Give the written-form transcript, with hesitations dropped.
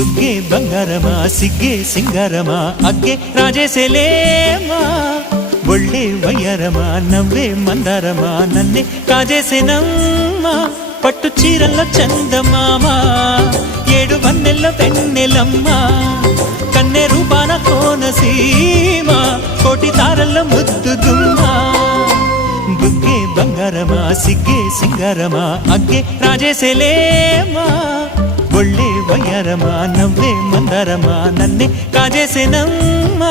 బుగ్గే బంగారమా సిగ్గే సింగారమా అగ్గే రాజేసేలేమా ఒళ్ళే వయ్యారమా నవ్వే మందారమా నన్నే కాజేసేనమ్మా పట్టు చీరల్లో చందమామా ఏడు వన్నెల్ల వెన్నెలమ్మా కన్నె రూపాన కోనసీమ కోటి తారల్లో ముద్దుగుమ్మా బుగ్గే బంగారమా సిగ్గే సింగారమా అగ్గే రాజేసేలేమా ఒళ్ళే వయ్యారమా నవ్వే మందారమా నన్నే కాజేసేనమ్మా